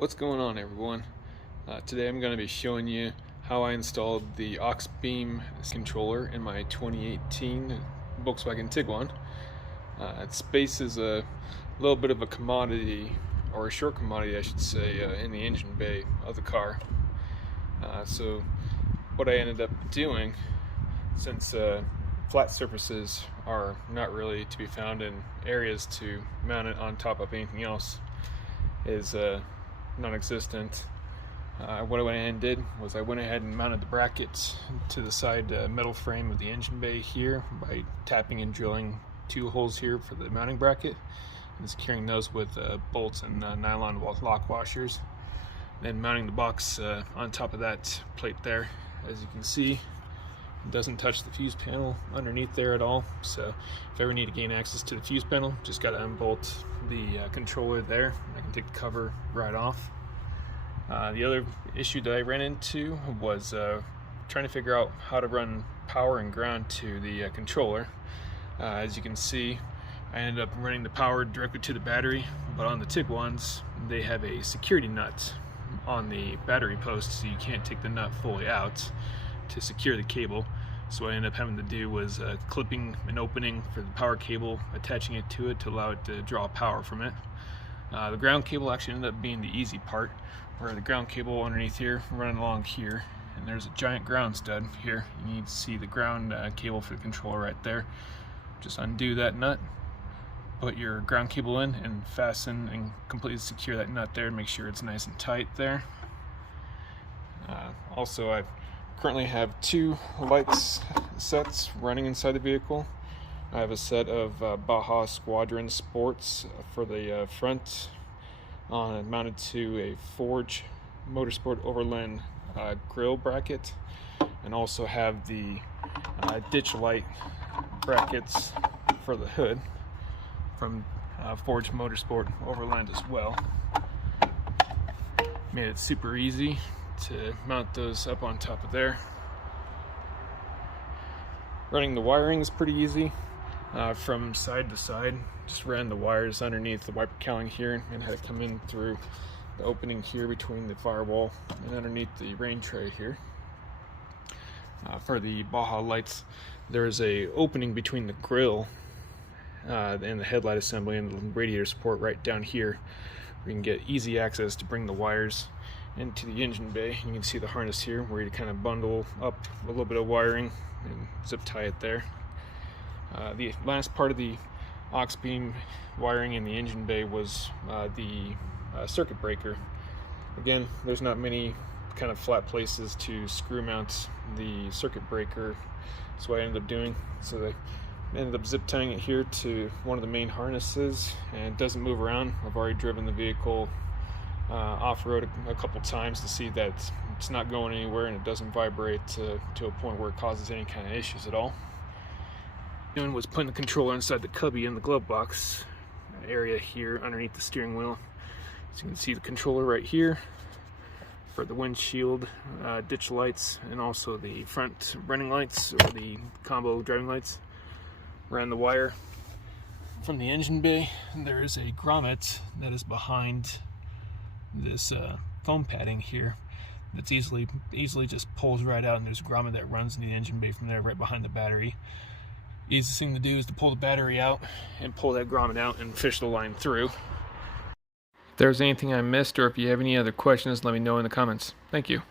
What's going on, everyone? Today I'm going to be showing you how I installed the Auxbeam controller in my 2018 Volkswagen Tiguan. Space is a little bit of a commodity, or a short commodity I should say, in the engine bay of the car. So what I ended up doing, since flat surfaces are not really to be found in areas to mount it on top of anything else, is non-existent. What I went ahead and did was I went ahead and mounted the brackets to the side metal frame of the engine bay here by tapping and drilling 2 holes here for the mounting bracket and securing those with bolts and nylon lock washers. Then mounting the box on top of that plate there. As you can see, it doesn't touch the fuse panel underneath there at all, so if I ever need to gain access to the fuse panel, just got to unbolt the controller there. I can take the cover right off. The other issue that I ran into was trying to figure out how to run power and ground to the controller. As you can see, I ended up running the power directly to the battery, but on the Tiguans they have a security nut on the battery post, so you can't take the nut fully out to secure the cable. So what I ended up having to do was clipping an opening for the power cable, attaching it to it to allow it to draw power from it. The ground cable actually ended up being the easy part, where the ground cable underneath here, running along here, and there's a giant ground stud here. You need to see the ground cable for the controller right there. Just undo that nut, put your ground cable in, and fasten and completely secure that nut there to make sure it's nice and tight there. Also, I currently have 2 lights sets running inside the vehicle. I have a set of Baja Squadron Sports for the front, mounted to a Forge Motorsport Overland grill bracket, and also have the ditch light brackets for the hood from Forge Motorsport Overland as well. Made it super easy to mount those up on top of there. Running the wiring is pretty easy. From side to side, just ran the wires underneath the wiper cowling here and had it come in through the opening here between the firewall and underneath the rain tray here. For the Baja lights, there's a opening between the grille and the headlight assembly and the radiator support right down here. We can get easy access to bring the wires into the engine bay. You can see the harness here where you kind of bundle up a little bit of wiring and zip tie it there. The last part of the Auxbeam wiring in the engine bay was the circuit breaker. Again, there's not many kind of flat places to screw mount the circuit breaker. That's what I ended up doing. So I ended up zip tying it here to one of the main harnesses, and it doesn't move around. I've already driven the vehicle off-road a couple times to see that it's not going anywhere and it doesn't vibrate to a point where it causes any kind of issues at all. Doing was putting the controller inside the cubby in the glove box area here underneath the steering wheel. So you can see the controller right here for the windshield ditch lights, and also the front running lights, or the combo driving lights. Ran the wire from the engine bay. There is a grommet that is behind this foam padding here that's easily just pulls right out, and there's a grommet that runs in the engine bay from there right behind the battery. Easiest thing to do is to pull the battery out and pull that grommet out and fish the line through. If there's anything I missed, or if you have any other questions, let me know in the comments. Thank you.